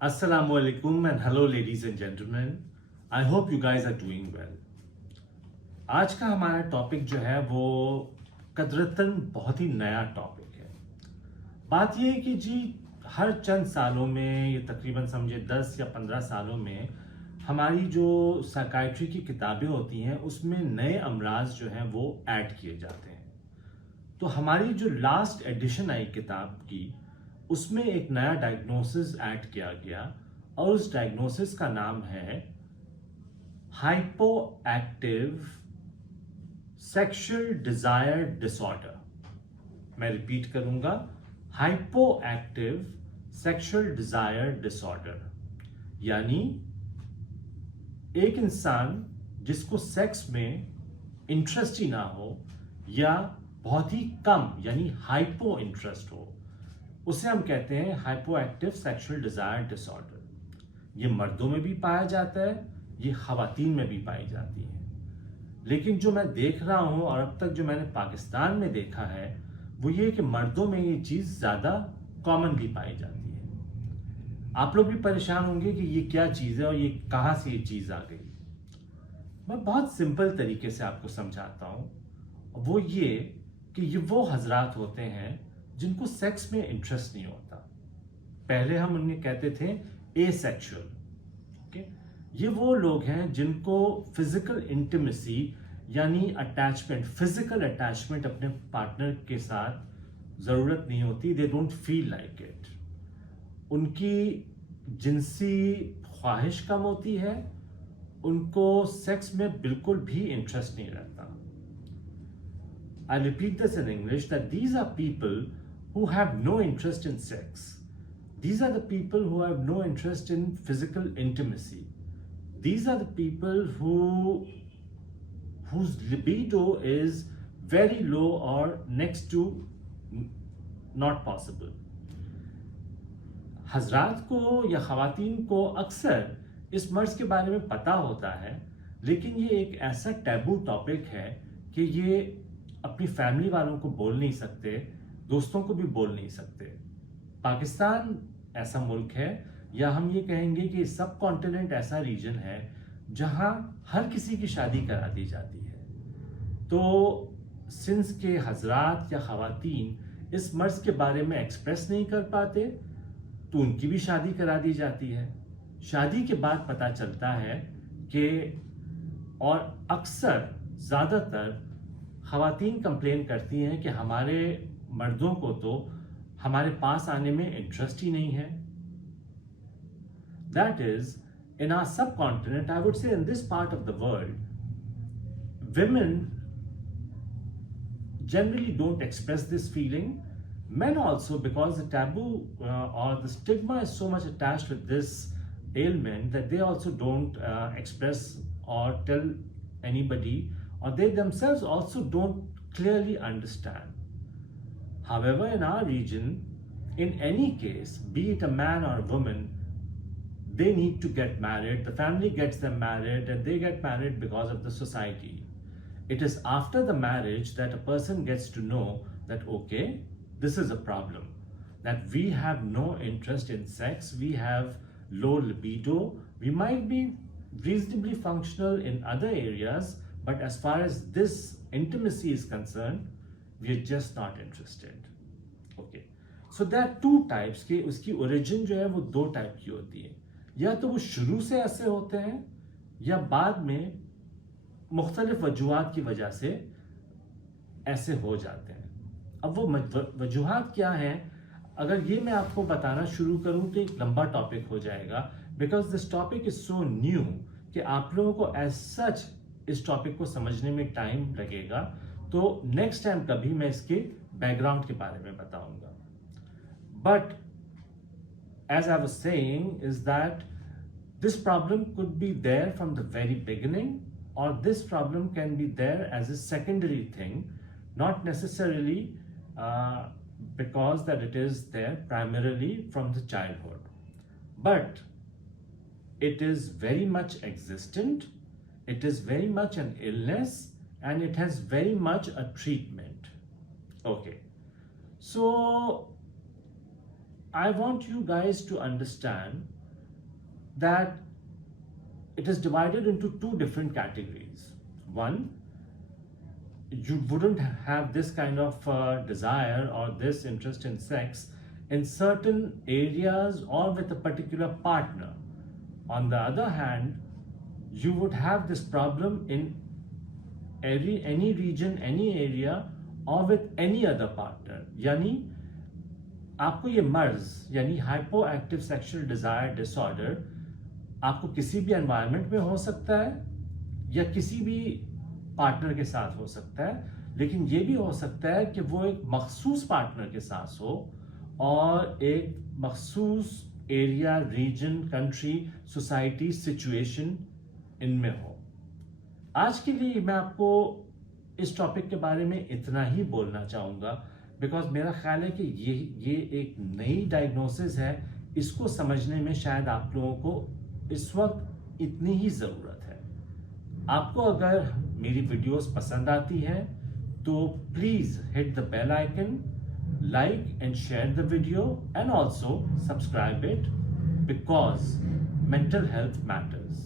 Assalamu alaikum and hello ladies and gentlemen. I hope you guys are doing well. आज का हमारा टॉपिक जो है वो कदरतन बहुत ही नया टॉपिक है। बात ये है कि जी हर चंद सालों में ये तकरीबन समझे 10 या 15 सालों में हमारी जो साइकाइट्री की किताबें होती हैं उसमें नए अमराज जो हैं वो ऐड किए जाते हैं। तो हमारी जो लास्ट एडिशन आई किताब की उसमें एक नया डायग्नोसिस ऐड किया गया और उस डायग्नोसिस का नाम है hypo active sexual desire disorder. मैं रिपीट करूंगा, hypo active sexual desire disorder, यानी एक इंसान जिसको सेक्स में इंटरेस्ट ही ना हो या बहुत ही कम यानी हाइपो इंटरेस्ट हो, उसे हम कहते हैं hypo active sexual desire disorder. ये मर्दों में भी पाया जाता है, ये खवातीन में भी पाई जाती है। लेकिन जो मैं देख रहा हूं और अब तक जो मैंने पाकिस्तान में देखा है वो ये कि मर्दों में ये चीज ज्यादा कॉमनली पाई जाती है। आप लोग भी परेशान होंगे कि ये क्या चीज है और ये कहां से ये चीज आ गई। मैं बहुत सिंपल तरीके से आपको समझाता हूं। वो ये कि ये वो हजरात होते हैं जिनको सेक्स में इंटरेस्ट नहीं होता। पहले हम उन्हें कहते थे एसेक्सुअल। ओके, ये वो लोग हैं जिनको फिजिकल इंटीमेसी यानी अटैचमेंट, फिजिकल अटैचमेंट अपने पार्टनर के साथ जरूरत नहीं होती। They don't feel like it. उनकी जिनसी ख्वाहिश कम होती है, उनको सेक्स में बिल्कुल भी इंटरेस्ट नहीं रहता। I repeat this in English that these are people who have no interest in sex. These are the people who have no interest in physical intimacy. These are the people whose libido is very low or next to not possible. हजरात को या खवातीन को अक्सर इस मर्ज के बारे में पता होता है, लेकिन ये एक ऐसा टैबू टॉपिक है कि ये अपनी फैमिली वालों को बोल नहीं सकते, दोस्तों को भी बोल नहीं सकते। पाकिस्तान ऐसा मुल्क है, या हम ये कहेंगे कि सब कॉन्टिनेंट ऐसा रीजन है जहां हर किसी की शादी करा दी जाती है। तो सिंस के हजरात या खवातीन इस मर्ज के बारे में एक्सप्रेस नहीं कर पाते तो उनकी भी शादी करा दी जाती है। शादी के बाद पता चलता है कि, और अक्सर ज़्यादातर खवातीन कंप्लेन करती हैं कि हमारे मर्दों को तो हमारे पास आने में इंटरेस्ट ही नहीं है। दैट इज इन आवर सब continent, I would say in this part of the world, women generally don't express this feeling. Men also, because the taboo or the stigma is so much attached with this ailment, that they also don't express or tell anybody, or they themselves also don't clearly understand. However, in our region, in any case, be it a man or a woman, they need to get married. The family gets them married, and they get married because of the society. It is after the marriage that a person gets to know that, okay, this is a problem, that we have no interest in sex, we have low libido, we might be reasonably functional in other areas, but as far as this intimacy is concerned, we are just not interested. Okay, so there are two types के उसकी origin जो है वो दो टाइप की होती है। या तो वो शुरू से ऐसे होते हैं या बाद में मुख्तलिफ वजूहात की वजह से ऐसे हो जाते हैं। अब वो वजूहात क्या हैं, अगर ये मैं आपको बताना शुरू करूं तो एक लंबा टॉपिक हो जाएगा, because this topic is so new कि आप लोगों को एज सच इस टॉपिक को समझने में टाइम लगेगा। तो नेक्स्ट टाइम कभी मैं इसके बैकग्राउंड के बारे में बताऊंगा। But as I was saying is that this problem could be there from the very beginning, or this problem can be there as a secondary thing, not necessarily because that it is there primarily from the childhood, but it is very much existent, it is very much an illness, and it has very much a treatment. Okay, so I want you guys to understand that it is divided into two different categories. One, you wouldn't have this kind of desire or this interest in sex in certain areas or with a particular partner. On the other hand, you would have this problem in any region, any area or with any other partner. यानी आपको ये मर्ज यानी hypo active sexual desire disorder आपको किसी भी एनवायरनमेंट में हो सकता है या किसी भी पार्टनर के साथ हो सकता है, लेकिन ये भी हो सकता है कि वो एक मखसूस पार्टनर के साथ हो और एक मखसूस area, region, country, society, situation इनमें हो। आज के लिए मैं आपको इस टॉपिक के बारे में इतना ही बोलना चाहूँगा, बिकॉज मेरा ख्याल है कि ये एक नई डायग्नोसिस है। इसको समझने में शायद आप लोगों को इस वक्त इतनी ही ज़रूरत है। आपको अगर मेरी वीडियोस पसंद आती हैं तो please hit the bell icon, like and share the video, and also subscribe it, because mental health matters.